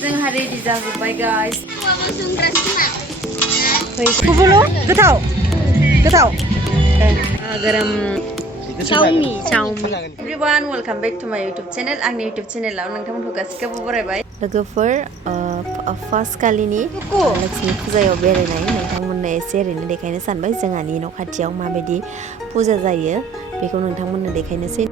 जोंहा रेडि जाजोब्बाय गाइस गोथाव गरम चाउमिन everyone welcome back to my YouTube channel आंनि यूट्यूब चैनलाव नोंथांमोनखौ गासिखौबो बरायबाय लोगोफोर फार्स्ट खालिनि लक्ष्मी फुजायाव बेरायनाय नोंथांमोननो एसे ओरैनो देखायनो सानबाय जोंहानि न' खाथियाव माबायदि फुजा जायो बेखौ नोंथांमोननो देखायनोसै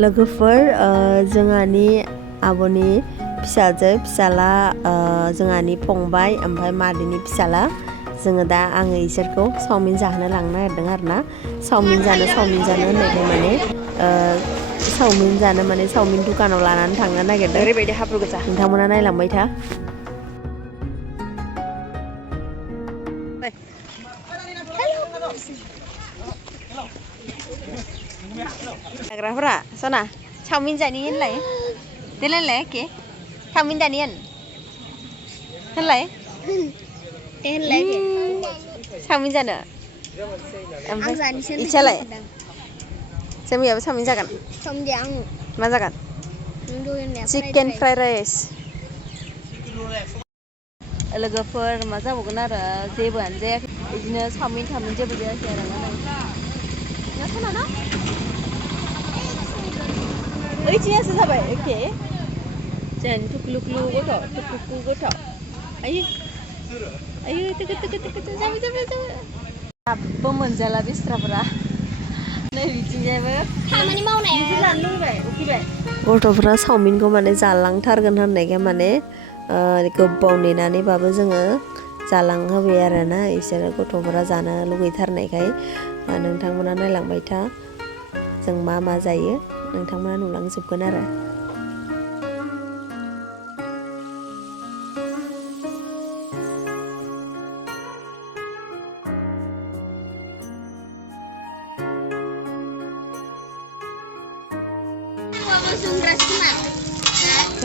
लोगोफोर जोंहानि आब'नि फिसाजो फिसाला जोंहानि फंबाय ओमफ्राय मादैनि फिसाला जोङो दा आङो इसोरखौ चाउमिन जाहोनो लांनो नागिरदों आरोना चाउमिन जानो होननायखाय माने चाउमिन दुखानाव लानानै थांनो नागिरदों ओरैबायदि हाब्रु गोजा नोंथांमोना नायलांबाय था Nagrafra, sana. Chowmin jani hen lai. Telan lai ke? Chowmin jani hen. Hen lai. Ten lai ke? Chowmin jana. Ang jani sen. Icha lai. Semi apa chowmin jagan? Somjang. Mana jagan? Chicken fried rice. Logofer masa bukan ada zebu anje. Ijina chowmin jebu dia siapa mana? Nggak sana na? Oichinya sesabai, oke. Jangan tuklu goto. Ayo, tuk, sampai. Apa menjala bistrapra? Nih bijinya apa? Kamani mau nih? Biji landung bay, oke bay. Gotofra चाउमिनखौ माने जालांथारगोन होननायखाय माने गोबाव नेनानैबाबो जोङो जालांहोबाय आरोना इसोर गथ'फोरा जानो लुगैथारनायखाय नोंथांमोना नायलांबाय था जों मा जायो नोंथांमोना नुलांजोबगोन आरो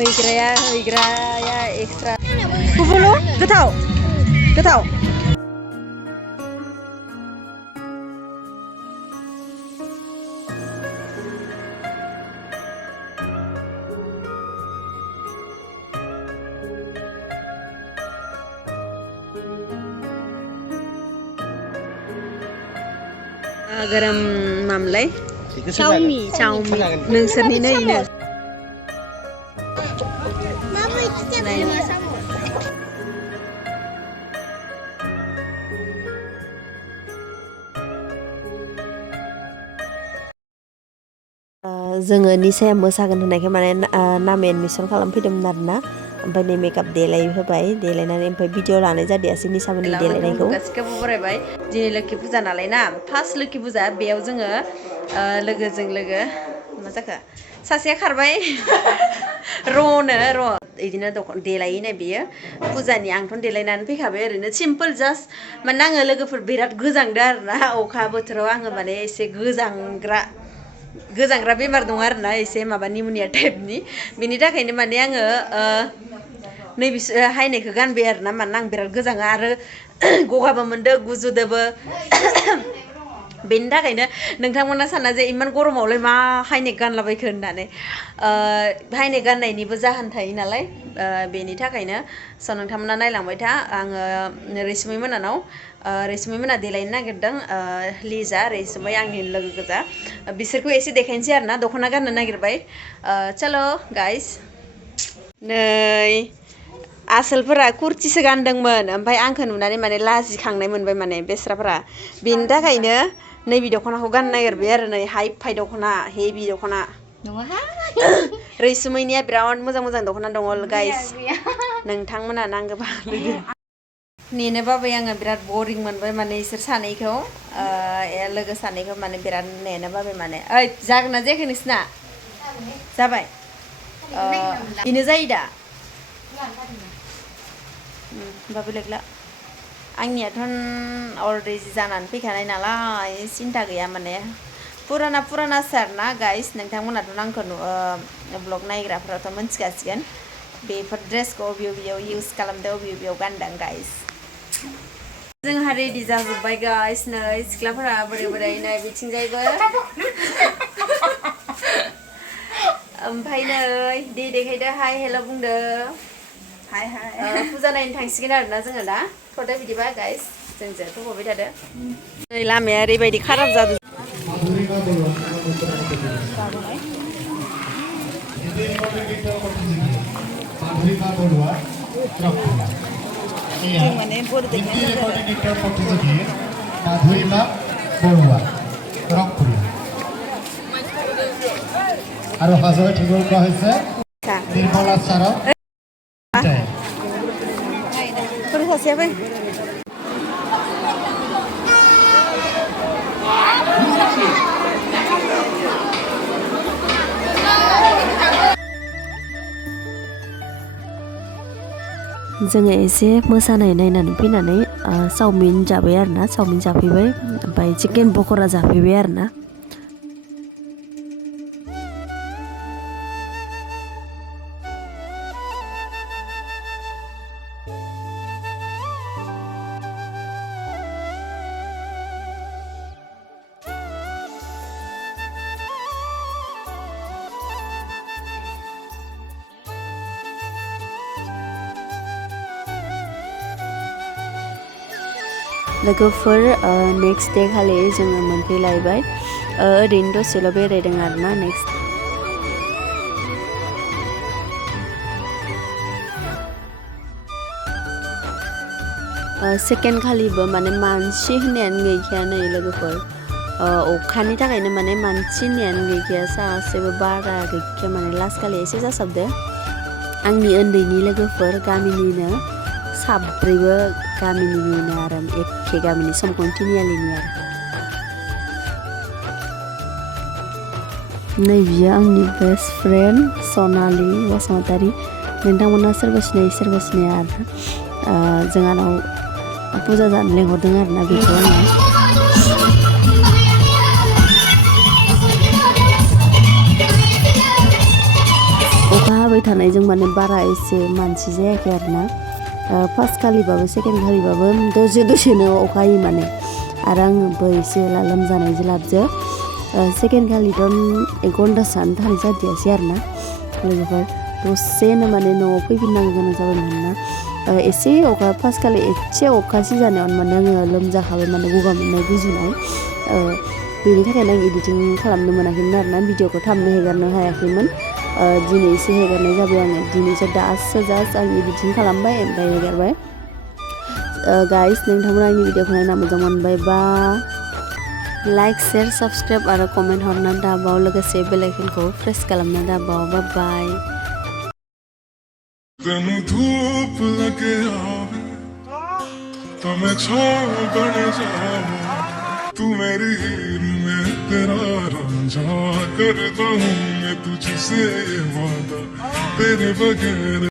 हैग्राया एक्सट्रा गुबुन गोथाव गरम मामलाय चाउमिन नोंसोरनि नैनो जोङो निसाया मोसागोन होननायखाय माने नाम एडमिसन खालामफैदोंमोन आरोना ओमफ्राय नै मेकआप देलायनानै ओमफ्राय भिडिअ लानाय जादियासै निसामोननि देलायनायखौ गासिखौबो बरायबाय दिनै लोखि फुजा नालाय ना फार्स्ट लोखि फुजा बेयाव जोङो लोगोजों लोगो मा जाखो सासेया खारबाय इदिनो देलायोनो बियो फुजानि आंथ' देलायनानै फैखाबाय ओरैनो सिम्पोल जास्ट माने आङो लोगोफोर बिराद गोजांदों आरोना अखा बोथोराव आङो माने एसे गोजांग्रा बेमार दं आरोना एसे माबा निम'निया टाइपनि बिनि थाखायनो माने आङो नैबे हायनायखौ गानबाय आरोना मानोना आं बिराद गोजाङो आरो गगाबो मोनदों गुजुदोबो बेनि थाखायनो नोंथांमोना साना जे इमान गरमावलाय मा हाइनेक गानलाबायखो होननानै हाइनेक गाननायनिबो जाहोन थायो नालाय बेनि थाखायनो स' नोंथांमोना नायलांबाय था आङो रैसुमै मोना देलायनो नागिरदों लिजा रैसुमै आंनि लोगो गोजा बिसोरखौ एसे देखायनोसै आरोना दख'ना गाननो नागिरबाय चलो गाइस नै आसोलफोरा कुर्तिसो गानदोंमोन ओमफ्राय आंखौ नुनानै माने लाजिखांनाय मोनबाय माने बेस्राफोरा बेनि थाखायनो नैबे दख'नाखौ गाननो नागिरबाय आरो नै हाइ फाइ दख'ना हेभि दख'ना रैसुमैनिया बिराद मोजां दख'ना दङ गाइस नोंथांमोना नांगौबा लोगो नेनो बाबाय आङो बिराद बरिं मोनबाय माने इसोर सानैखौ लोगो सानैखौ माने बिराद नेनो बाबाय माने ओइ जागोन ना जायाखै नोंसिना जाबाय बेनो जायो दा बेलेगला आंनियाथ' अलरेडि जानानै फैखानाय नालाय सिन्था गैया माने पुराना सार ना गाइस नोंथांमोनाथ' आंखौ ब्लग नायग्राफोराथ' मोनथिखासिगोन बेफोर ड्रेसखौ बबेयाव इउज खालामदों बबेयाव गानदों गाइस जोंहा रेडि जाजोब्बाय गाइस नै सिख्लाफोरा बोरै नै बिथिंजायबो ओमफ्राय नै दे देखायदो हाय हेल' बुंदो हाय फुजा नायनो थांसिगोन आरोना जोङो दा थ'दो बिदिबा गाइस जोंजों फैबाय थादो नै लामाया ओरैबायदि खाराब जादों माने बर' प्रतियोगी माधुरिमा बरुवा रंपुरी আৰু হাজয় ঠিকল কৰা হৈছে নিৰ্মলা চাৰক Terus siapa? जोङो एसे मोसानाय नायनानै फैनानै चावमिन जाबाय आरोना चावमिन जाफैबाय ओमफ्राय चिकेन पक'रा जाफैबाय आरोना लोगोफोर नेक्स्ट डे खालि जोङो मोनफैलायबाय ओरैनो दसेल' बेरायदों आरोना नेक्स्ट सेकेन्ड खालिबो माने मानसि होननायानो गैखाया नै लोगोफोर अखानि थाखायनो माने मानसि होननायानो गैखाया सासेबो बारा गैखाया माने लास्ट खालि एसे जासाबदो आंनि उन्दैनि लोगोफोर गामिनिनो साब्रैबो गामिनिनो आरो एखे गामिनि समखं तिनियालिनि आरो नै बियो आंनि बेस्ट फ्रेन्ड सनालि बसुमतारी नोंथांमोना सोरबा सिनाया आरो जोंहानाव फुजा जानो लेंहरदों आरोना बेखौ आङो अखा हाबाय थानायजों माने बारा एसे मानसि जायाखै आरोना फार्स्ट खालिबाबो सेकेन्ड खालिबाबो दसेनो अखा हायो माने आरो आंबो एसे लोमजानाय लाबजों सेकेन्ड खालिथ' 1 घन्टासोआनो थानाय जादियासै आरोना लोगोफोर दसेनो माने न'आव फैफिननांगौ गोनां जाबाय मानोना एसे अखा फार्स्ट खालि एसे अखा सिजानायावनो माने आङो लोमजाखाबाय माने गगा मोननाय गुजुनाय बेनि थाखायनो आं एडिटिं खालामनो मोनाखैमोन आरोना भिडिअखौ थाबनो हेगारनो हायाखैमोन दिनै एसे हेगारनाय जाबाय आङो दिनैसो दासो जास्ट आं एडिटिं खालामबाय ओमफ्राय हेगारबाय गाइस नोंथांमोना आंनि भिडिअखौ नायना मोजां मोनबायबा लाइक शेयार साबस्क्राइब आरो कमेन्ट हरना दाबाव लोगोसे बेल आइकनखौ प्रेस खालामना दाबाव बाय तेनू धूप लगे आवे तो मैं छाँव बन जाऊं तू मेरी हीर में तेरा रांझा करता हूँ मैं तुझसे वादा तेरे बगैर